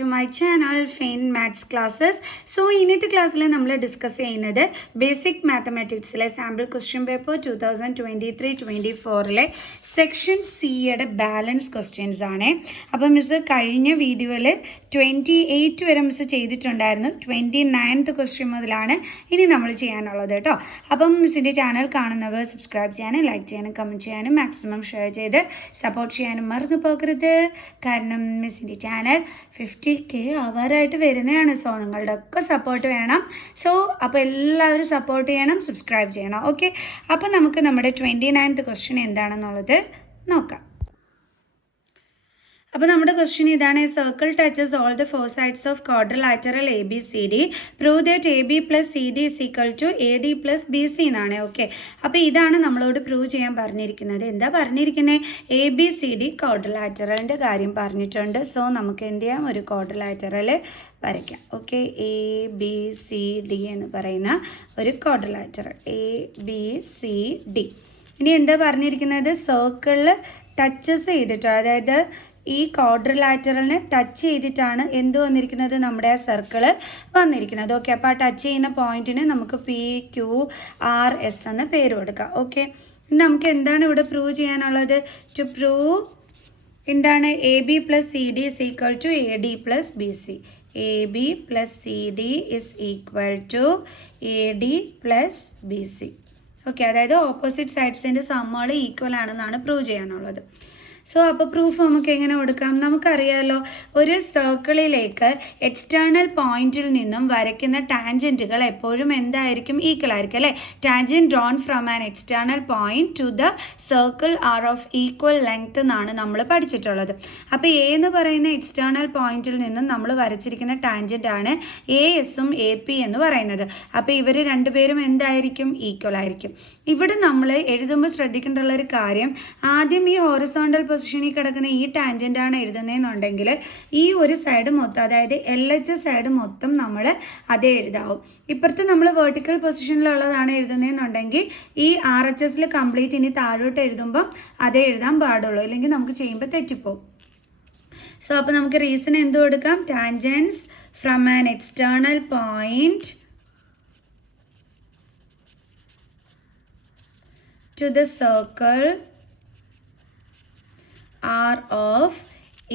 to my channel Faint Maths Classes. So ഇന്നത്തെ ക്ലാസ്സിൽ നമ്മൾ ഡിസ്കസ് ചെയ്യുന്നത് ബേസിക് മാത്തമാറ്റിക്സിലെ സാമ്പിൾ ക്വസ്റ്റ്യൻ പേപ്പർ 2023-24 സെക്ഷൻ സിയുടെ ബാലൻസ് ക്വസ്റ്റ്യൻസ് ആണ്. അപ്പോൾ മിസ് കഴിഞ്ഞ വീഡിയോയിൽ 28 വരെ മിസ് ചെയ്തിട്ടുണ്ടായിരുന്നു. 29th ക്വസ്റ്റ്യൻ മുതലാണ് ഇനി നമ്മൾ ചെയ്യാനുള്ളത് കേട്ടോ. അപ്പം മിസ്സിൻ്റെ ചാനൽ കാണുന്നവർ സബ്സ്ക്രൈബ് ചെയ്യാനും ലൈക്ക് ചെയ്യാനും കമൻറ്റ് ചെയ്യാനും മാക്സിമം ഷെയർ ചെയ്ത് സപ്പോർട്ട് ചെയ്യാനും മറന്നു പോകരുത്. കാരണം മിസ്സിൻ്റെ ചാനൽ 50K ആവാറായിട്ട് വരുന്നതാണ്. സോ നിങ്ങളുടെ ഒക്കെ സപ്പോർട്ട് വേണം. സോ അപ്പോൾ എല്ലാവരും സപ്പോർട്ട് ചെയ്യണം, സബ്സ്ക്രൈബ് ചെയ്യണം. ഓക്കെ, അപ്പോൾ നമുക്ക് നമ്മുടെ 29th ക്വസ്റ്റ്യൻ എന്താണെന്നുള്ളത് നോക്കാം. അപ്പോൾ നമ്മുടെ ക്വസ്റ്റ്യൻ ഇതാണ്. Circle touches all the four sides of quadrilateral ABCD. Prove that AB + CD = AD + BC എന്നാണ്. ഓക്കെ, അപ്പോൾ ഇതാണ് നമ്മളോട് പ്രൂവ് ചെയ്യാൻ പറഞ്ഞിരിക്കുന്നത്. എന്താ പറഞ്ഞിരിക്കുന്നത്? ABCD ക്വാഡ്രിലാറ്ററലിൻ്റെ കാര്യം പറഞ്ഞിട്ടുണ്ട്. സോ നമുക്ക് എന്ത് ചെയ്യാം, ഒരു ക്വാഡ്രിലാറ്ററൽ വരയ്ക്കാം. ഓക്കെ, ABCD എന്ന് പറയുന്ന ഒരു ക്വാഡ്രിലാറ്ററൽ ABCD. ഇനി എന്താ പറഞ്ഞിരിക്കുന്നത്? സർക്കിളിൽ ടച്ചസ് ചെയ്തിട്ടോ, അതായത് ഈ ക്വാഡ്രിലാറ്ററലിനെ ടച്ച് ചെയ്തിട്ടാണ് എന്ത് വന്നിരിക്കുന്നത്, നമ്മുടെ സർക്കിള് വന്നിരിക്കുന്നത്. ഓക്കെ, അപ്പോൾ ആ ടച്ച് ചെയ്യുന്ന പോയിന്റിന് നമുക്ക് PQRS എന്ന പേര് കൊടുക്കാം. ഓക്കെ, നമുക്ക് എന്താണ് ഇവിടെ പ്രൂവ് ചെയ്യാനുള്ളത്? ടു പ്രൂവ് എന്താണ്? AB + CD = AD + BC. AB + CD = AD + BC. Okay, അതായത് ഓപ്പോസിറ്റ് സൈഡ്സിൻ്റെ സമ്മുകൾ ഈക്വൽ ആണെന്നാണ് പ്രൂവ് ചെയ്യാനുള്ളത്. സോ അപ്പോൾ പ്രൂഫ് നമുക്ക് എങ്ങനെ കൊടുക്കാം? നമുക്കറിയാമല്ലോ, ഒരു സർക്കിളിലേക്ക് എക്സ്റ്റേണൽ പോയിന്റിൽ നിന്നും വരയ്ക്കുന്ന ടാൻജൻറ്റുകൾ എപ്പോഴും എന്തായിരിക്കും? ഈക്വൽ ആയിരിക്കും അല്ലേ? Tangent drawn from an external point two the circle are of equal length എന്നാണ് നമ്മൾ പഠിച്ചിട്ടുള്ളത്. അപ്പോൾ എ എന്ന് പറയുന്ന എക്സ്റ്റേണൽ പോയിന്റിൽ നിന്നും നമ്മൾ വരച്ചിരിക്കുന്ന ടാൻജൻ്റ് ആണ് ASഉം AP എന്ന് പറയുന്നത്. അപ്പോൾ ഇവർ രണ്ടുപേരും എന്തായിരിക്കും? ഈക്വൽ ആയിരിക്കും. ഇവിടെ നമ്മൾ എഴുതുമ്പോൾ ശ്രദ്ധിക്കേണ്ടുള്ളൊരു കാര്യം, ആദ്യം ഈ ഹോറിസോണ്ടൽ പൊസിഷനിൽ കിടക്കുന്ന ഈ ടാൻജൻ്റ് ആണ് എഴുതുന്നതെന്നുണ്ടെങ്കിൽ ഈ ഒരു സൈഡ് മൊത്തം, അതായത് LH സൈഡ് മൊത്തം നമ്മൾ അതേ എഴുതാവും. ഇപ്പുറത്ത് നമ്മൾ വെർട്ടിക്കൽ പൊസിഷനിലുള്ളതാണ് എഴുതുന്നതെന്നുണ്ടെങ്കിൽ ഈ RHSൽ കംപ്ലീറ്റ് ഇനി താഴോട്ട് എഴുതുമ്പം അതേ എഴുതാൻ പാടുള്ളൂ, ഇല്ലെങ്കിൽ നമുക്ക് ചെയ്യുമ്പോൾ തെറ്റിപ്പോവും. സോ അപ്പോൾ നമുക്ക് റീസൺ എന്ത് കൊടുക്കാം? Tangents from an external point to the circle are of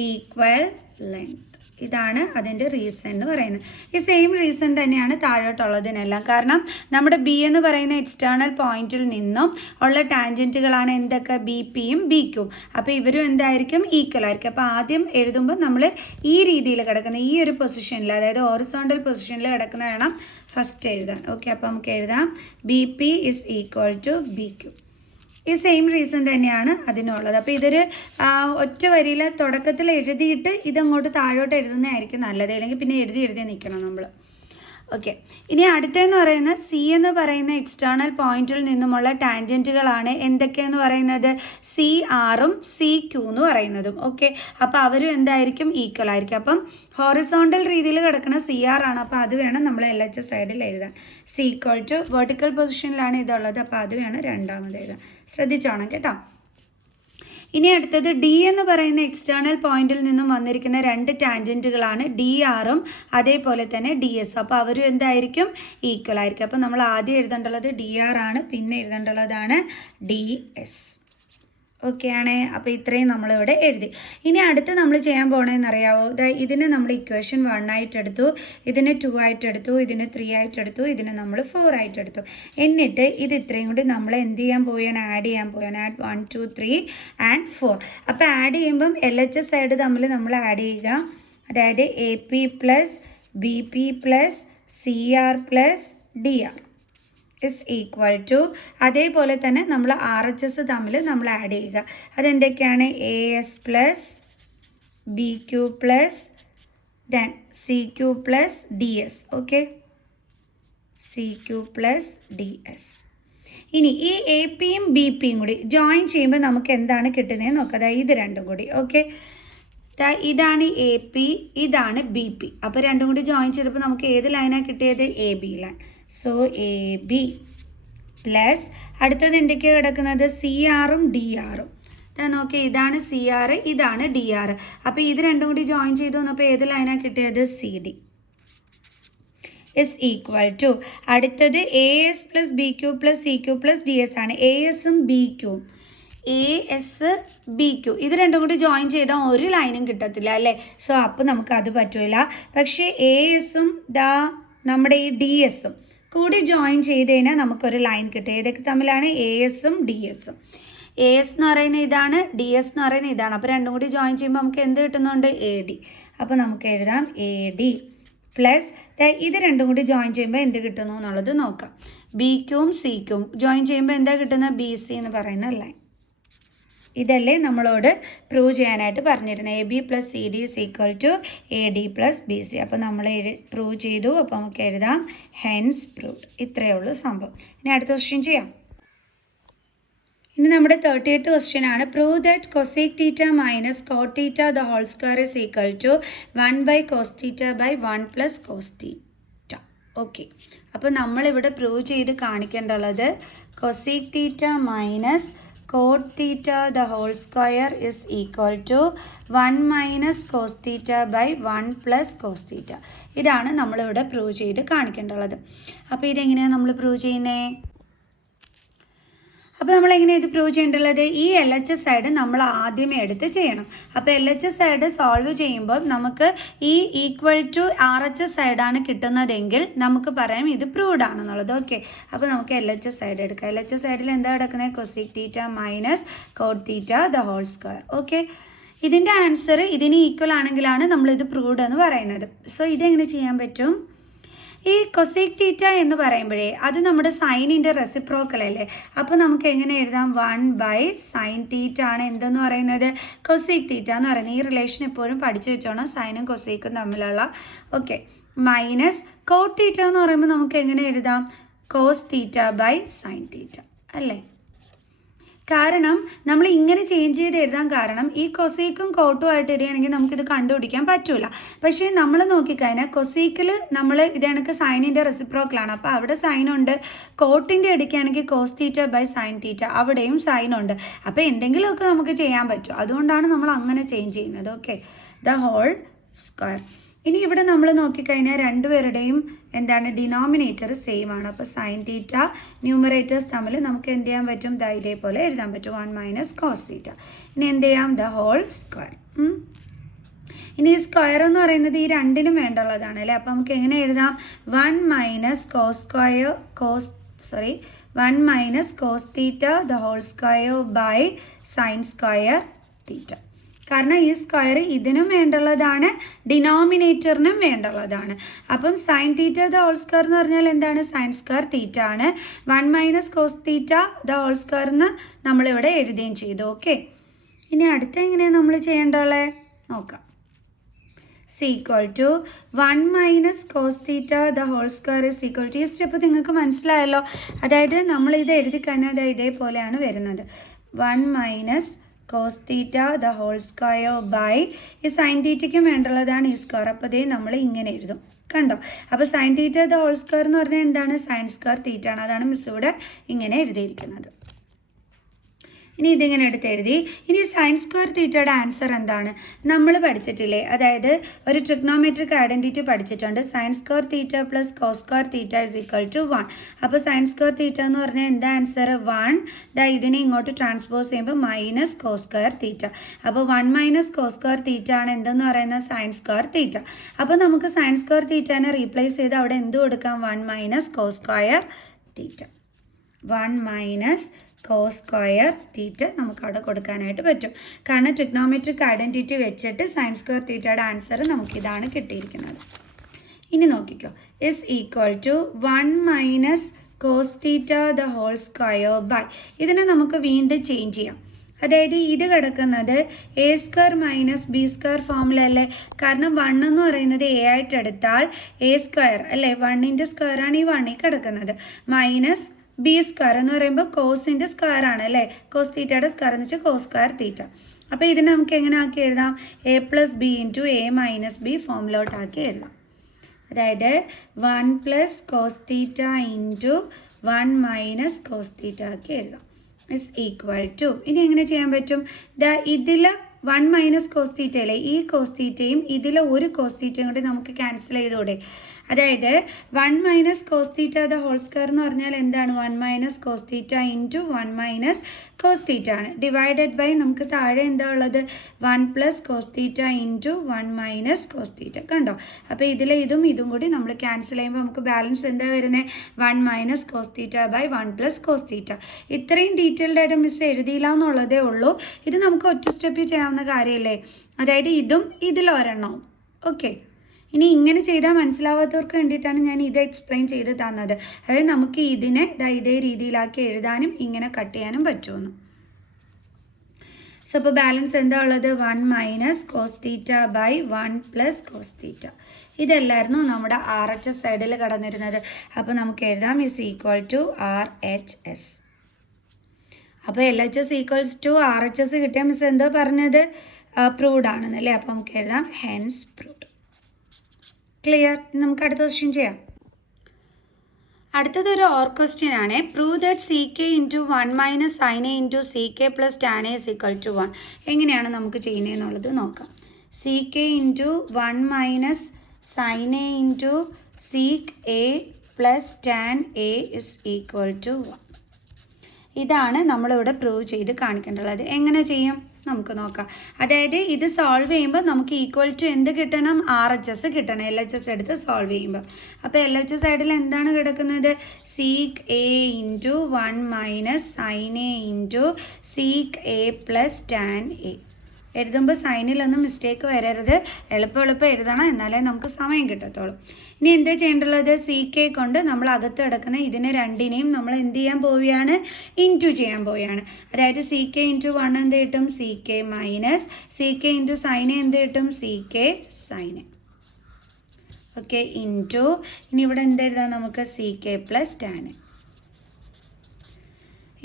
equal length. ഇതാണ് അതിൻ്റെ റീസൺ എന്ന് പറയുന്നത്. ഈ സെയിം റീസൺ തന്നെയാണ് താഴോട്ടുള്ളതിനെല്ലാം. കാരണം നമ്മുടെ B എന്ന് പറയുന്ന എക്സ്റ്റേണൽ പോയിന്റിൽ നിന്നും ഉള്ള ടാൻജൻറ്റുകളാണ് എന്തൊക്കെ? BPയും BQയും. അപ്പോൾ ഇവരും എന്തായിരിക്കും? ഈക്വൽ ആയിരിക്കും. അപ്പോൾ ആദ്യം എഴുതുമ്പോൾ നമ്മൾ ഈ രീതിയിൽ കിടക്കുന്ന ഈ ഒരു പൊസിഷനിൽ, അതായത് ഹോറിസോണ്ടൽ പൊസിഷനിൽ കിടക്കുന്ന വേണം ഫസ്റ്റ് എഴുതാൻ. ഓക്കെ, അപ്പോൾ നമുക്ക് എഴുതാം BP = BQ. ഈ സെയിം റീസൺ തന്നെയാണ് അതിനുള്ളത്. അപ്പോൾ ഇതൊരു ഒറ്റ വരിയിൽ തുടക്കത്തിൽ എഴുതിയിട്ട് ഇതങ്ങോട്ട് താഴോട്ട് എഴുതുന്നതായിരിക്കും നല്ലത്, അല്ലെങ്കിൽ പിന്നെ എഴുതി നിൽക്കണം നമ്മൾ. ഓക്കെ, ഇനി അടുത്തതെന്ന് പറയുന്നത് C എന്ന് പറയുന്ന എക്സ്റ്റേണൽ പോയിന്റിൽ നിന്നുമുള്ള ടാൻജൻറ്റുകളാണ് എന്തൊക്കെയെന്ന് പറയുന്നത്? CRഉം CQ എന്ന് പറയുന്നതും. ഓക്കെ, അപ്പോൾ അവരും എന്തായിരിക്കും? ഈക്വൽ ആയിരിക്കും. അപ്പം ഹോറിസോണ്ടൽ രീതിയിൽ കിടക്കുന്ന CR ആണ്, അപ്പോൾ അത് വേണം നമ്മൾ LH സൈഡിൽ എഴുതാൻ. C = വെർട്ടിക്കൽ പൊസിഷനിലാണ് ഇതുള്ളത്, അപ്പോൾ അത് വേണം രണ്ടാമത് എഴുതാൻ. ശ്രദ്ധിച്ചോണം കേട്ടോ. ഇനി അടുത്തത് D എന്ന് പറയുന്ന എക്സ്റ്റേണൽ പോയിന്റിൽ നിന്നും വന്നിരിക്കുന്ന രണ്ട് ടാൻജൻറ്റുകളാണ് DRഉം അതേപോലെ തന്നെ DSഉം. അപ്പോൾ അവരും എന്തായിരിക്കും? ഈക്വൽ ആയിരിക്കും. അപ്പോൾ നമ്മൾ ആദ്യം എഴുതേണ്ടുള്ളത് DR ആണ്, പിന്നെ എഴുതേണ്ടുള്ളതാണ് DS. ഓക്കെ ആണ്. അപ്പോൾ ഇത്രയും നമ്മളിവിടെ എഴുതി. ഇനി അടുത്ത് നമ്മൾ ചെയ്യാൻ പോകണമെന്നറിയാവോ? ഇതിന് നമ്മൾ ഇക്വേഷൻ 1 ആയിട്ടെടുത്തു, ഇതിന് 2 ആയിട്ടെടുത്തു, ഇതിന് 3 ആയിട്ടെടുത്തു, ഇതിന് നമ്മൾ 4 ആയിട്ടെടുത്തു. എന്നിട്ട് ഇത് ഇത്രയും കൂടി നമ്മൾ എന്ത് ചെയ്യാൻ പോവുകയാണ്? ആഡ് ചെയ്യാൻ പോവുകയാണ്. Add 1 2 3 and 4. അപ്പോൾ ആഡ് ചെയ്യുമ്പം LH സൈഡ് തമ്മിൽ നമ്മൾ ആഡ് ചെയ്യുക. അതായത് AP + BP + CR + DR = അതേപോലെ തന്നെ നമ്മൾ RHS തമ്മിൽ നമ്മൾ ആഡ് ചെയ്യുക. അതെന്തൊക്കെയാണ്? AS + BQ then CQ + DS. Okay, CQ + DS. ഇനി ഈ APയും BPയും കൂടി ജോയിൻ ചെയ്യുമ്പോൾ നമുക്ക് എന്താണ് കിട്ടുന്നതെന്ന് നോക്കാം. അതായത് ഇത് രണ്ടും കൂടി. ഓക്കെ, ഇതാണ് AP, ഇതാണ് BP. അപ്പോൾ രണ്ടും കൂടി ജോയിൻ ചെയ്തപ്പോൾ നമുക്ക് ഏത് ലൈനാണ് കിട്ടിയത്? AB line. So AB plus അടുത്തത് എന്തൊക്കെയാണ് കിടക്കുന്നത്? CRഉം DRഉം നോക്കി, ഇതാണ് CR, ഇതാണ് DR. അപ്പോൾ ഇത് രണ്ടും കൂടി ജോയിൻ ചെയ്തു വന്നപ്പോൾ ഏത് ലൈനാണ് കിട്ടിയത്? CD ഇസ് ഈക്വൽ ടു, അടുത്തത് AS plus BQ plus CQ plus DS ആണ്. ASഉം BQവും, AS BQ ഇത് രണ്ടും കൂടി ജോയിൻ ചെയ്താൽ ഒരു ലൈനും കിട്ടത്തില്ല അല്ലേ? സോ അപ്പോൾ നമുക്ക് അത് പറ്റില്ല. പക്ഷേ ASഉം നമ്മുടെ ഈ DSഉം കൂടി ജോയിൻ ചെയ്ത് കഴിഞ്ഞാൽ നമുക്കൊരു ലൈൻ കിട്ടും. ഏതൊക്കെ തമ്മിലാണ്? ASഉം DSഉം. AS എന്ന് പറയുന്നത് ഇതാണ്, DS എന്ന് പറയുന്നത് ഇതാണ്. അപ്പോൾ രണ്ടും കൂടി ജോയിൻ ചെയ്യുമ്പോൾ നമുക്ക് എന്ത് കിട്ടുന്നുണ്ട്? AD. അപ്പോൾ നമുക്ക് എഴുതാം AD പ്ലസ് ഇത് രണ്ടും കൂടി ജോയിൻ ചെയ്യുമ്പോൾ എന്ത് കിട്ടുന്നു എന്നുള്ളത് നോക്കാം. BQവും CQവും ജോയിൻ ചെയ്യുമ്പോൾ എന്താ കിട്ടുന്നത്? BC എന്ന് പറയുന്ന ലൈൻ. ഇതല്ലേ നമ്മളോട് പ്രൂവ് ചെയ്യാനായിട്ട് പറഞ്ഞിരുന്നത്. AB plus CD is equal to AD plus BC. അപ്പോൾ നമ്മൾ പ്രൂവ് ചെയ്തു. അപ്പോൾ നമുക്ക് എഴുതാം ഹെൻസ് പ്രൂവ്ഡ്. ഇത്രയേ ഉള്ളൂ സംഭവം. ഇനി അടുത്ത ക്വസ്റ്റ്യൻ ചെയ്യാം. ഇനി നമ്മുടെ 30th ക്വസ്റ്റ്യൻ ആണ്. Prove that cosec theta minus cot theta the whole square is equal to 1/cos theta by 1 + cos theta. Okay, അപ്പോൾ നമ്മളിവിടെ പ്രൂവ് ചെയ്ത് കാണിക്കേണ്ടുള്ളത് cosec theta minus cot theta the whole square is equal to 1 - cos theta by 1 + cos theta. ഇതാണ് നമ്മളിവിടെ prove ചെയ്ത് കാണിക്കേണ്ടുള്ളത്. അപ്പോൾ ഇതെങ്ങനെയാണ് നമ്മൾ പ്രൂവ് ചെയ്യുന്നത്? അപ്പോൾ നമ്മൾ എങ്ങനെയാണ് ഇത് പ്രൂവ് ചെയ്യേണ്ടുള്ളത്? ഈ LHS സൈഡ് നമ്മൾ ആദ്യമേ എടുത്ത് ചെയ്യണം. അപ്പോൾ LHS സൈഡ് സോൾവ് ചെയ്യുമ്പോൾ നമുക്ക് ഈ ഈക്വൽ ടു RHS സൈഡാണ് കിട്ടുന്നതെങ്കിൽ നമുക്ക് പറയാം ഇത് പ്രൂവ്ഡ് ആണെന്നുള്ളത്. ഓക്കെ, അപ്പോൾ നമുക്ക് LHS സൈഡ് എടുക്കാം. LHS സൈഡിൽ എന്താ കിടക്കുന്നത്? Cosec theta minus cot theta the whole square. Okay, ഇതിൻ്റെ ആൻസർ ഇതിന് ഈക്വൽ ആണെങ്കിലാണ് നമ്മളിത് പ്രൂവ്ഡ് എന്ന് പറയുന്നത്. സോ ഇതെങ്ങനെ ചെയ്യാൻ പറ്റും? ഈ കൊസീക് തീറ്റ എന്ന് പറയുമ്പോഴേ അത് നമ്മുടെ സൈനിൻ്റെ റെസിപ്രോക്കൽ അല്ലേ? അപ്പോൾ നമുക്ക് എങ്ങനെ എഴുതാം? 1/sin തീറ്റ ആണ് എന്തെന്ന് പറയുന്നത്? കൊസീക് തീറ്റ എന്ന് പറയുന്നത്. ഈ റിലേഷൻ എപ്പോഴും പഠിച്ചു വെച്ചോണം, സൈനും കൊസീക്കും തമ്മിലുള്ള. ഓക്കെ, മൈനസ് കോട്ട് തീറ്റ എന്ന് പറയുമ്പോൾ നമുക്ക് എങ്ങനെ എഴുതാം? Cos theta by sine theta അല്ലേ? കാരണം നമ്മൾ ഇങ്ങനെ ചേഞ്ച് ചെയ്ത് എഴുതാൻ കാരണം ഈ കൊസീക്കും കോട്ടും ആയിട്ട് ഇടുകയാണെങ്കിൽ നമുക്കിത് കണ്ടുപിടിക്കാൻ പറ്റില്ല. പക്ഷേ നമ്മൾ നോക്കിക്കഴിഞ്ഞാൽ കൊസീക്കിൽ നമ്മൾ ഇതെനിക്ക് സൈനിൻ്റെ റെസിപ്രോക്കലാണ്. അപ്പോൾ അവിടെ സൈനുണ്ട്. കോട്ടിൻ്റെ എടുക്കുകയാണെങ്കിൽ cos theta by sine theta, അവിടെയും സൈനുണ്ട്. അപ്പോൾ എന്തെങ്കിലുമൊക്കെ നമുക്ക് ചെയ്യാൻ പറ്റും. അതുകൊണ്ടാണ് നമ്മൾ അങ്ങനെ ചേഞ്ച് ചെയ്യുന്നത്. Okay, the whole square. ഇനി ഇവിടെ നമ്മൾ നോക്കിക്കഴിഞ്ഞാൽ രണ്ടുപേരുടെയും എന്താണ്? ഡിനോമിനേറ്റർ സെയിം ആണ്. അപ്പോൾ സൈൻ തീറ്റ ന്യൂമറേറ്റേഴ്സ് തമ്മിൽ നമുക്ക് എന്ത് ചെയ്യാൻ പറ്റും? ഇതേപോലെ എഴുതാൻ പറ്റും, 1 - cos തീറ്റ. ഇനി എന്ത് ചെയ്യാം? The whole square. ഇനി ഈ സ്ക്വയർ എന്ന് പറയുന്നത് ഈ രണ്ടിനും വേണ്ടുള്ളതാണ് അല്ലേ? അപ്പോൾ നമുക്ക് എങ്ങനെ എഴുതാം? 1 - cos theta the whole square by sine square theta. കാരണം ഈ സ്ക്വയർ ഇതിനും വേണ്ടുള്ളതാണ്, ഡിനോമിനേറ്ററിനും വേണ്ടുള്ളതാണ്. അപ്പം sine theta the whole square എന്ന് പറഞ്ഞാൽ എന്താണ്? സൈൻ സ്ക്വയർ തീറ്റ ആണ്. 1 - cos theta the whole square എന്ന് നമ്മളിവിടെ എഴുതുകയും ചെയ്തു. ഓക്കെ, ഇനി അടുത്ത എങ്ങനെയാണ് നമ്മൾ ചെയ്യേണ്ടുള്ളത് നോക്കാം. Equal to 1 - cos theta the whole square is equal to, ഈ സ്റ്റെപ്പ് നിങ്ങൾക്ക് മനസ്സിലായല്ലോ. അതായത് നമ്മളിത് എഴുതി കഴിഞ്ഞാൽ ഇതേപോലെയാണ് വരുന്നത്. 1 - cos theta the whole square by ഈ സൈൻ തീറ്റയ്ക്കും വേണ്ടുള്ളതാണ് ഈ സ്ക്വയർ. അപ്പോൾ ഇതേ നമ്മൾ ഇങ്ങനെ എഴുതും, കണ്ടോ? അപ്പോൾ sine theta the whole square എന്ന് പറഞ്ഞാൽ എന്താണ്? സൈൻ സ്ക്വയർ തീറ്റ ആണ്. അതാണ് മിസ് ഇവിടെ ഇങ്ങനെ എഴുതിയിരിക്കുന്നത്. ഇനി ഇതിങ്ങനെ എടുത്ത് എഴുതി. ഇനി സൈൻ സ്ക്വയർ തീറ്റയുടെ ആൻസർ എന്താണ്? നമ്മൾ പഠിച്ചിട്ടില്ലേ? അതായത് ഒരു ട്രിഗ്നോമെട്രിക് ഐഡൻറ്റിറ്റി പഠിച്ചിട്ടുണ്ട്. Sine square theta plus cos square theta is equal to 1. അപ്പോൾ സൈൻ സ്ക്വയർ തീറ്റ എന്ന് പറഞ്ഞാൽ എന്താ ആൻസർ? 1. ഇതിനെ ഇങ്ങോട്ട് ട്രാൻസ്പോസ് ചെയ്യുമ്പോൾ മൈനസ് കോസ് സ്ക്വയർ തീറ്റ. അപ്പോൾ 1 - cos സ്ക്വയർ തീറ്റ ആണ് എന്തെന്ന് പറയുന്നത്? സൈൻ സ്ക്വയർ തീറ്റ. അപ്പോൾ നമുക്ക് സൈൻ സ്ക്വയർ തീറ്റനെ റീപ്ലേസ് ചെയ്ത് അവിടെ എന്ത് കൊടുക്കാം? 1 - cos square theta. 1 - cos square theta നമുക്ക് അവിടെ കൊടുക്കാനായിട്ട് പറ്റും. കാരണം ട്രിഗ്നോമെട്രിക് ഐഡൻറ്റിറ്റി വെച്ചിട്ട് സൈൻ സ്ക്വയർ തീറ്റയുടെ ആൻസർ നമുക്കിതാണ് കിട്ടിയിരിക്കുന്നത്. ഇനി നോക്കിക്കോ, is equal to 1 - cos theta the whole square by, ഇതിനെ നമുക്ക് വീണ്ടും ചേഞ്ച് ചെയ്യാം. അതായത് ഇത് കിടക്കുന്നത് A² - B² ഫോമിലല്ലേ? കാരണം 1 എന്ന് പറയുന്നത് A ആയിട്ട് എടുത്താൽ A² അല്ലേ? 1ൻ്റെ സ്ക്വയറാണ് ഈ 1 കിടക്കുന്നത്. മൈനസ് B² എന്ന് പറയുമ്പോൾ കോസിൻ്റെ സ്ക്വയർ ആണ് അല്ലേ? കോസ് തീറ്റയുടെ സ്ക്വയർ എന്ന് വെച്ചാൽ കോസ് സ്ക്വയർ തീറ്റ. അപ്പോൾ ഇതിനെ നമുക്ക് എങ്ങനെ ആക്കി എഴുതാം? A + B × A - B ഫോമിലോട്ടാക്കി എഴുതാം. അതായത് 1 + cos തീറ്റ × 1 - cos തീറ്റ ആക്കി എഴുതാം. ഇസ് ഈക്വൽ ടു, ഇനി എങ്ങനെ ചെയ്യാൻ പറ്റും? ഇതിൽ 1 മൈനസ് കോസ് തീറ്റ അല്ലേ, ഈ കോസ് തീറ്റയും ഇതിൽ ഒരു കോസ് തീറ്റയും കൂടി നമുക്ക് ക്യാൻസൽ ചെയ്തൂടെ? അതായത് 1 minus cos theta the whole square എന്ന് പറഞ്ഞാൽ എന്താണ്? 1 minus cos theta into 1 minus cos theta ആണ്. ഡിവൈഡഡ് ബൈ നമുക്ക് താഴെ എന്താ ഉള്ളത്? 1 plus cos theta into 1 minus cos theta. കണ്ടോ? അപ്പോൾ ഇതും കൂടി നമ്മൾ ക്യാൻസൽ ചെയ്യുമ്പോൾ നമുക്ക് ബാലൻസ് എന്താ വരുന്നത്? 1 minus cos theta by 1 plus cos theta. ഇത്രയും ഡീറ്റെയിൽഡ് ആയിട്ട് മിസ് എഴുതിയില്ല എന്നുള്ളതേ ഉള്ളൂ. ഇത് നമുക്ക് ഒറ്റ സ്റ്റെപ്പിൽ ചെയ്യാവുന്ന കാര്യമല്ലേ? അതായത് ഇതിലൊരെണ്ണവും. ഓക്കെ, ഇനി ഇങ്ങനെ ചെയ്താൽ മനസ്സിലാവാത്തവർക്ക് വേണ്ടിയിട്ടാണ് ഞാൻ ഇത് എക്സ്പ്ലെയിൻ ചെയ്ത് തന്നത്. അതായത് നമുക്ക് ഇതിനെ ഇതേ രീതിയിലാക്കി എഴുതാനും ഇങ്ങനെ കട്ട് ചെയ്യാനും പറ്റുമെന്ന്. സോ അപ്പോൾ ബാലൻസ് എന്താ ഉള്ളത്? 1 minus cos theta by 1 plus cos theta. ഇതല്ലായിരുന്നു നമ്മുടെ RHS സൈഡിൽ കടന്നിരുന്നത്. അപ്പോൾ നമുക്ക് എഴുതാം ഇസ് ഈക്വൽ ടു RHS. അപ്പോൾ LHS ഈക്വൽസ് ടു RHS കിട്ടിയ മിസ് എന്താ പറഞ്ഞത്? പ്രൂവ്ഡ് ആണെന്നല്ലേ. അപ്പോൾ നമുക്ക് എഴുതാം ഹെൻസ് പ്രൂവ്ഡ്. ക്ലിയർ? നമുക്ക് അടുത്ത ക്വസ്റ്റ്യൻ ചെയ്യാം. അടുത്തതൊരു ഓർ ക്വസ്റ്റ്യൻ ആണ്. Prove that CK into 1 minus sine A into CK plus tan A is equal to 1. എങ്ങനെയാണ് നമുക്ക് ചെയ്യുന്നതെന്നുള്ളത് നോക്കാം. CK into 1 minus sine A into sec A plus tan A is equal to 1. ഇതാണ് നമ്മളിവിടെ prove ചെയ്ത് കാണിക്കേണ്ടത്. എങ്ങനെ ചെയ്യും നമുക്ക് നോക്കാം. അതായത് ഇത് സോൾവ് ചെയ്യുമ്പോൾ നമുക്ക് ഈക്വൽ ടു എന്ത് കിട്ടണം? RHS കിട്ടണം. LHS എടുത്ത് സോൾവ് ചെയ്യുമ്പോൾ. അപ്പോൾ LHS സൈഡിൽ എന്താണ് കിടക്കുന്നത്? Seek A into 1 minus sine A into sec A plus tan A. എഴുതുമ്പോൾ സൈനിലൊന്നും മിസ്റ്റേക്ക് വരരുത്. എളുപ്പം എഴുതണം, എന്നാലേ നമുക്ക് സമയം കിട്ടത്തുള്ളൂ. ഇനി എന്താ ചെയ്യേണ്ടുള്ളത്? CK കൊണ്ട് നമ്മൾ അകത്ത് കിടക്കുന്ന ഇതിനെ രണ്ടിനെയും നമ്മൾ എന്ത് ചെയ്യാൻ പോവുകയാണ്? ഇൻറ്റു ചെയ്യാൻ പോവുകയാണ്. അതായത് CK ഇൻറ്റു 1 എന്ത് കിട്ടും? CK minus CK into sine A എന്ത് കിട്ടും? CK sine A. Okay, into ഇനി ഇവിടെ എന്തെഴുതാം നമുക്ക്? CK plus tan A.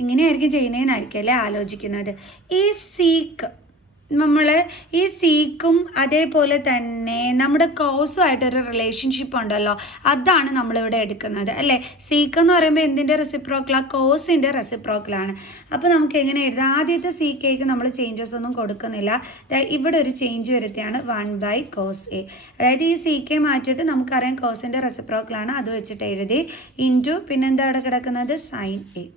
ഇങ്ങനെയായിരിക്കും ചെയ്യുന്നതിനായിരിക്കും അല്ലേ ആലോചിക്കുന്നത്. ഈ സീക്ക് നമ്മൾ ഈ സീക്കും അതേപോലെ തന്നെ നമ്മുടെ കോസുമായിട്ടൊരു റിലേഷൻഷിപ്പ് ഉണ്ടല്ലോ, അതാണ് നമ്മളിവിടെ എടുക്കുന്നത് അല്ലേ. സീക്ക് എന്ന് പറയുമ്പോൾ എന്തിൻ്റെ റെസിപ്രോക്കലാണ്? കോസിൻ്റെ റെസിപ്രോക്കലാണ്. അപ്പോൾ നമുക്ക് എങ്ങനെ എഴുതാം? ആദ്യത്തെ CKക്ക് നമ്മൾ ചേഞ്ചസ് ഒന്നും കൊടുക്കുന്നില്ല. ഇവിടെ ഒരു ചേഞ്ച് വരുത്തിയാണ് 1 ബൈ കോസ് എ. അതായത് ഈ CK മാറ്റിയിട്ട് നമുക്കറിയാം കോസിൻ്റെ റെസിപ്രോക്കലാണ്, അത് വെച്ചിട്ട് എഴുതി. ഇൻറ്റു പിന്നെന്താ അവിടെ കിടക്കുന്നത്? Sine A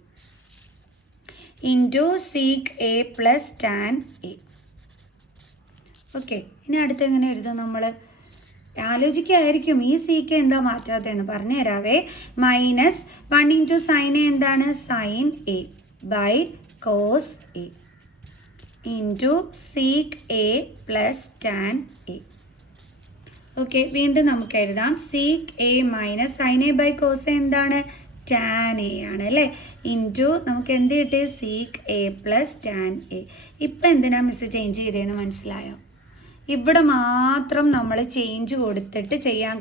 into sec A plus tan A. Okay, ഇനി അടുത്ത് എങ്ങനെ എഴുതും? നമ്മൾ ആലോചിക്കായിരിക്കും ഈ CK എന്താ മാറ്റാത്തതെന്ന് പറഞ്ഞു തരാവേ. മൈനസ് 1 ഇൻറ്റു സൈൻ എ എന്താണ്? Sine A by cos A into sec A plus tan A. Okay, വീണ്ടും നമുക്ക് എഴുതാം. Sec A minus sine A by cos A എന്താണ്? ടാൻ എ ആണ് അല്ലേ. ഇൻറ്റു നമുക്ക് എന്ത് കിട്ടി? Sec A plus tan A. ഇപ്പം എന്തിനാ മിസ് ചേഞ്ച് ചെയ്തതെന്ന് മനസ്സിലായോ? ഇവിടെ മാത്രം നമ്മൾ ചേഞ്ച് കൊടുത്തിട്ട് ചെയ്യാൻ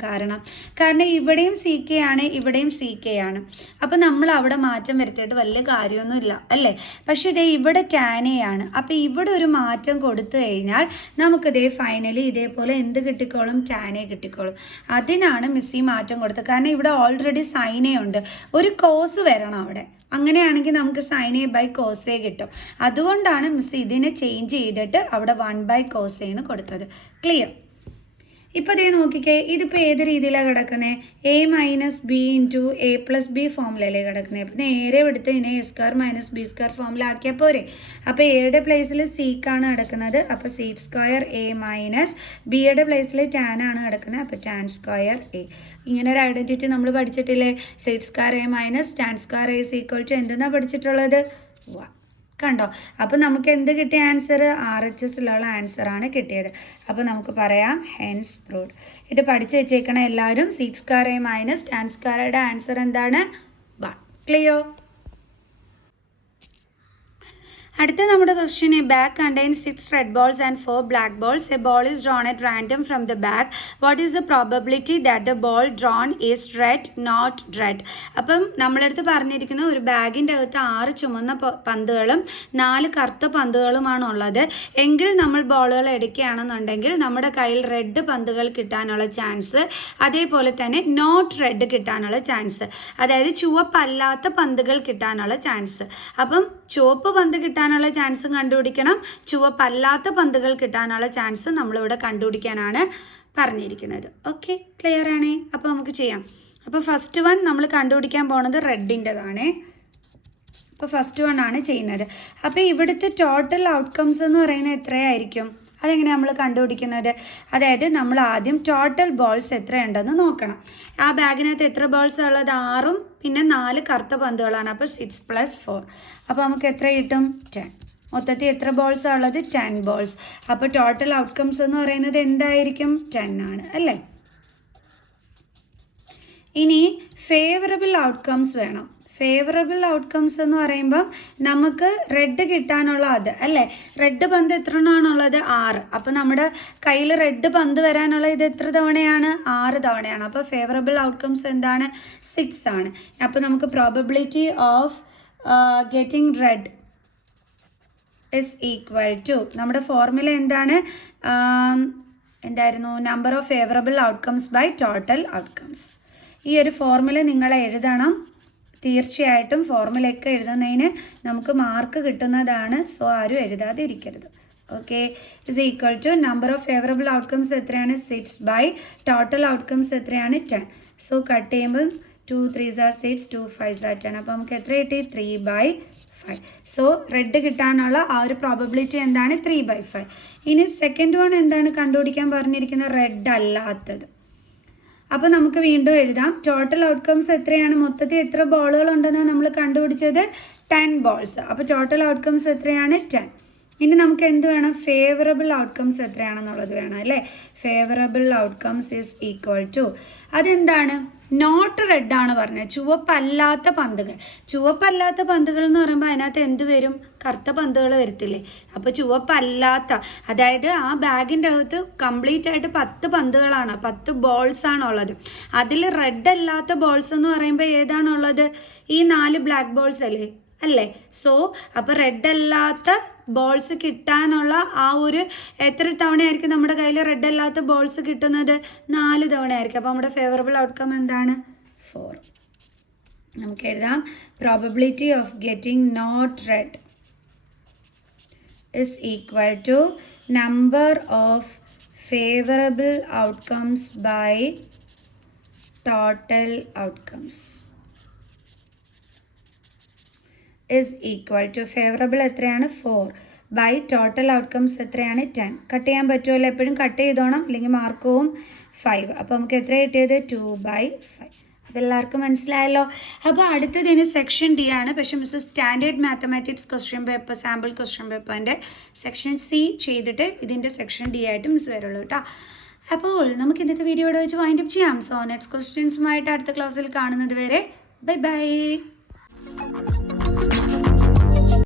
കാരണം ഇവിടെയും CK ആണ്, ഇവിടെയും CK ആണ്. അപ്പോൾ നമ്മൾ അവിടെ മാറ്റം വരുത്തിയിട്ട് വലിയ കാര്യമൊന്നുമില്ല അല്ലേ. പക്ഷേ ഇതേ ഇവിടെ ടാൻ എ ആണ്. അപ്പോൾ ഇവിടെ ഒരു മാറ്റം കൊടുത്തു കഴിഞ്ഞാൽ നമുക്കിതേ ഫൈനലി ഇതേപോലെ എന്ത് കിട്ടിക്കോളും? ടാൻ എ കിട്ടിക്കോളും. അതിനാണ് മിസ് ഈ മാറ്റം കൊടുത്തത്. കാരണം ഇവിടെ ഓൾറെഡി സൈൻ എ ഉണ്ട്, ഒരു കോസ് വരണം അവിടെ. അങ്ങനെയാണെങ്കിൽ നമുക്ക് sine A by cos A കിട്ടും. അതുകൊണ്ടാണ് മിസ് ഇതിനെ ചേഞ്ച് ചെയ്തിട്ട് അവിടെ 1 ബൈ കോസ് എ എന്ന് കൊടുത്തത്. ക്ലിയർ? ഇപ്പോൾ ഇതേ നോക്കിക്കേ, ഇതിപ്പോൾ ഏത് രീതിയിലാണ് കിടക്കുന്നത്? A minus B into A plus B ഫോമിലല്ലേ കിടക്കുന്നത്. അപ്പോൾ നേരെ എടുത്ത് ഇതിനെ A square minus B square ഫോമിലാക്കിയാൽ പോരെ. അപ്പോൾ എയുടെ പ്ലേസിൽ സീക്കാണ് കിടക്കുന്നത്. അപ്പോൾ സീക്ക് സ്ക്വയർ A മൈനസ് ബിയുടെ പ്ലേസിൽ ടാൻ ആണ് കിടക്കുന്നത്. അപ്പോൾ ടാൻ സ്ക്വയർ A. ഇങ്ങനെ ഒരു ഐഡൻറ്റിറ്റി നമ്മൾ പഠിച്ചിട്ടില്ലേ? Sec square A minus tan square A is equal to എന്തെന്നാണ് പഠിച്ചിട്ടുള്ളത്? 1. കണ്ടോ? അപ്പോൾ നമുക്ക് എന്ത് കിട്ടിയ ആൻസർ? RHSലുള്ള ആൻസറാണ് കിട്ടിയത്. അപ്പോൾ നമുക്ക് പറയാം ഹെൻസ് പ്രൂവ്ഡ്. ഇത് പഠിച്ചു വെച്ചേക്കണം എല്ലാവരും. Sec square A minus tan സ്ക്വയറുടെ ആൻസർ എന്താണ്? 1. ക്ലിയർ? അടുത്ത നമ്മുടെ question, a bag contains 6 red balls and 4 black balls. A ball is drawn at random from the bag. What is the probability that the ball drawn is red not red? അപ്പം നമ്മളടുത്ത് പറഞ്ഞിരിക്കുന്ന ഒരു ബാഗിൻ്റെ അകത്ത് 6 ചുമന്ന പന്തുകളും 4 കറുത്ത പന്തുകളുമാണ് ഉള്ളത്. എങ്കിൽ നമ്മൾ ബോളുകൾ എടുക്കുകയാണെന്നുണ്ടെങ്കിൽ നമ്മുടെ കയ്യിൽ റെഡ് പന്തുകൾ കിട്ടാനുള്ള ചാൻസ്, അതേപോലെ തന്നെ നോട്ട് റെഡ് കിട്ടാനുള്ള ചാൻസ്, അതായത് ചുവപ്പല്ലാത്ത പന്തുകൾ കിട്ടാനുള്ള ചാൻസ്. അപ്പം ചുവപ്പ് പന്ത് കിട്ടാനുള്ള ചാൻസും കണ്ടുപിടിക്കണം, ചുവപ്പല്ലാത്ത പന്തുകൾ കിട്ടാനുള്ള ചാൻസ് നമ്മളിവിടെ കണ്ടുപിടിക്കാനാണ് പറഞ്ഞിരിക്കുന്നത്. ഓക്കെ, ക്ലിയർ ആണേ? അപ്പോൾ നമുക്ക് ചെയ്യാം. അപ്പോൾ ഫസ്റ്റ് വൺ നമ്മൾ കണ്ടുപിടിക്കാൻ പോണത് റെഡിൻ്റെതാണേ. അപ്പോൾ ഫസ്റ്റ് വൺ ആണ് ചെയ്യുന്നത്. അപ്പോൾ ഇവിടുത്തെ ടോട്ടൽ ഔട്ട്കംസ് എന്ന് പറയുന്നത് എത്രയായിരിക്കും? അതെങ്ങനെ നമ്മൾ കണ്ടുപിടിക്കുന്നത്? അതായത് നമ്മൾ ആദ്യം ടോട്ടൽ ബോൾസ് എത്രയുണ്ടെന്ന് നോക്കണം. ആ ബാഗിനകത്ത് എത്ര ബോൾസ് ഉള്ളത്? 6ഉം പിന്നെ 4 കറുത്ത പന്തുകളാണ്. അപ്പോൾ 6 + 4. അപ്പോൾ നമുക്ക് എത്ര കിട്ടും? 10. മൊത്തത്തിൽ എത്ര ബോൾസ് ഉള്ളത്? 10 ബോൾസ്. അപ്പോൾ ടോട്ടൽ ഔട്ട്കംസ് എന്ന് പറയുന്നത് എന്തായിരിക്കും? 10 ആണ് അല്ലേ? ഇനി ഫേവറബിൾ ഔട്ട്കംസ് വേണം. ഫേവറബിൾ ഔട്ട്കംസ് എന്ന് പറയുമ്പോൾ നമുക്ക് റെഡ് കിട്ടാനുള്ള അത് അല്ലേ? റെഡ് പന്ത് എത്ര എണ്ണമാണുള്ളത്? 6. അപ്പോൾ നമ്മുടെ കയ്യിൽ റെഡ് പന്ത് വരാനുള്ള ഇത് എത്ര തവണയാണ്? 6 തവണയാണ്. അപ്പോൾ ഫേവറബിൾ ഔട്ട്കംസ് എന്താണ്? 6 ആണ്. അപ്പോൾ നമുക്ക് probability of getting red is equal to, നമ്മുടെ ഫോർമുല എന്താണ്? എന്തായിരുന്നു? Number of favourable outcomes by total outcomes. ഈ ഒരു ഫോർമുല നിങ്ങൾ എഴുതണം. തീർച്ചയായിട്ടും ഫോർമുലയൊക്കെ എഴുതുന്നതിന് നമുക്ക് മാർക്ക് കിട്ടുന്നതാണ്. സോ ആരും എഴുതാതെ ഇരിക്കരുത്. Okay, is equal to number of favourable outcomes എത്രയാണ്? 6 ബൈ ടോട്ടൽ ഔട്ട്കംസ് എത്രയാണ്? 10. സോ കട്ട് ചെയ്യുമ്പോൾ 2 3s are 6, 2 5s are 10. അപ്പോൾ നമുക്ക് എത്ര കിട്ടി? 3/5. സോ റെഡ് കിട്ടാനുള്ള ആ ഒരു പ്രോബബിലിറ്റി എന്താണ്? 3/5. ഇനി സെക്കൻഡ് വൺ എന്താണ് കണ്ടുപിടിക്കാൻ പറഞ്ഞിരിക്കുന്നത്? റെഡ് അല്ലാത്തത്. അപ്പോൾ നമുക്ക് വീണ്ടും എഴുതാം. ടോട്ടൽ ഔട്ട്കംസ് എത്രയാണ്? മൊത്തത്തിൽ എത്ര ബോളുകൾ ഉണ്ടെന്നാണ് നമ്മൾ കണ്ടുപിടിച്ചത്? 10 ബോൾസ്. അപ്പോൾ ടോട്ടൽ ഔട്ട്കംസ് എത്രയാണ്? 10. ഇനി നമുക്ക് എന്ത് വേണം? ഫേവറബിൾ ഔട്ട്കംസ് എത്രയാണെന്നുള്ളത് വേണം അല്ലേ? Favourable outcomes is equal to, അതെന്താണ്? നോട്ട് റെഡ് ആണ് പറഞ്ഞത്, ചുവപ്പല്ലാത്ത പന്തുകൾ. ചുവപ്പല്ലാത്ത പന്തുകൾ എന്ന് പറയുമ്പോൾ അതിനകത്ത് എന്ത് വരും? കറുത്ത പന്തുകൾ വരത്തില്ലേ? അപ്പോൾ ചുവപ്പല്ലാത്ത, അതായത് ആ ബാഗിൻ്റെ അകത്ത് കംപ്ലീറ്റ് ആയിട്ട് 10 പന്തുകളാണ്, 10 ബോൾസ് ആണുള്ളത്. അതിൽ റെഡ് അല്ലാത്ത ബോൾസ് എന്ന് പറയുമ്പോൾ ഏതാണുള്ളത്? ഈ 4 ബ്ലാക്ക് ബോൾസ് അല്ലേ? സോ അപ്പോൾ റെഡ് അല്ലാത്ത ബോൾസ് കിട്ടാനുള്ള ആ ഒരു എത്ര തവണയായിരിക്കും നമ്മുടെ കയ്യിൽ റെഡ് അല്ലാത്ത ബോൾസ് കിട്ടുന്നത്? 4 തവണയായിരിക്കും. അപ്പോൾ നമ്മുടെ ഫേവറബിൾ ഔട്ട്കം എന്താണ്? 4. നമുക്ക് എഴുതാം probability of getting not red is equal to number of favourable outcomes by total outcomes is equal to favourable എത്രയാണ്? 4 ബൈ ടോട്ടൽ ഔട്ട്കംസ് എത്രയാണ്? 10. കട്ട് ചെയ്യാൻ പറ്റുമല്ലോ, എപ്പോഴും കട്ട് ചെയ്തോണം, അല്ലെങ്കിൽ മാർക്ക് പോവും. 5. അപ്പോൾ നമുക്ക് എത്ര കിട്ടിയത്? 2/5. അതെല്ലാവർക്കും മനസ്സിലായല്ലോ. അപ്പോൾ അടുത്തതിന് സെക്ഷൻ ഡി ആണ്. പക്ഷേ miss standard mathematics question paper, sample question പേപ്പറിൻ്റെ സെക്ഷൻ സി ചെയ്തിട്ട് ഇതിൻ്റെ സെക്ഷൻ ഡി ആയിട്ട് മിസ് വരുള്ളൂ കേട്ടോ. അപ്പോൾ നമുക്ക് ഇന്നത്തെ വീഡിയോയുടെ വെച്ച് വൈൻഡ് അപ്പ് ചെയ്യാം. സോ നെക്സ്റ്റ് ക്വസ്റ്റ്യൻസുമായിട്ട് അടുത്ത ക്ലാസ്സിൽ കാണുന്നത് വരെ ബൈ ബൈ.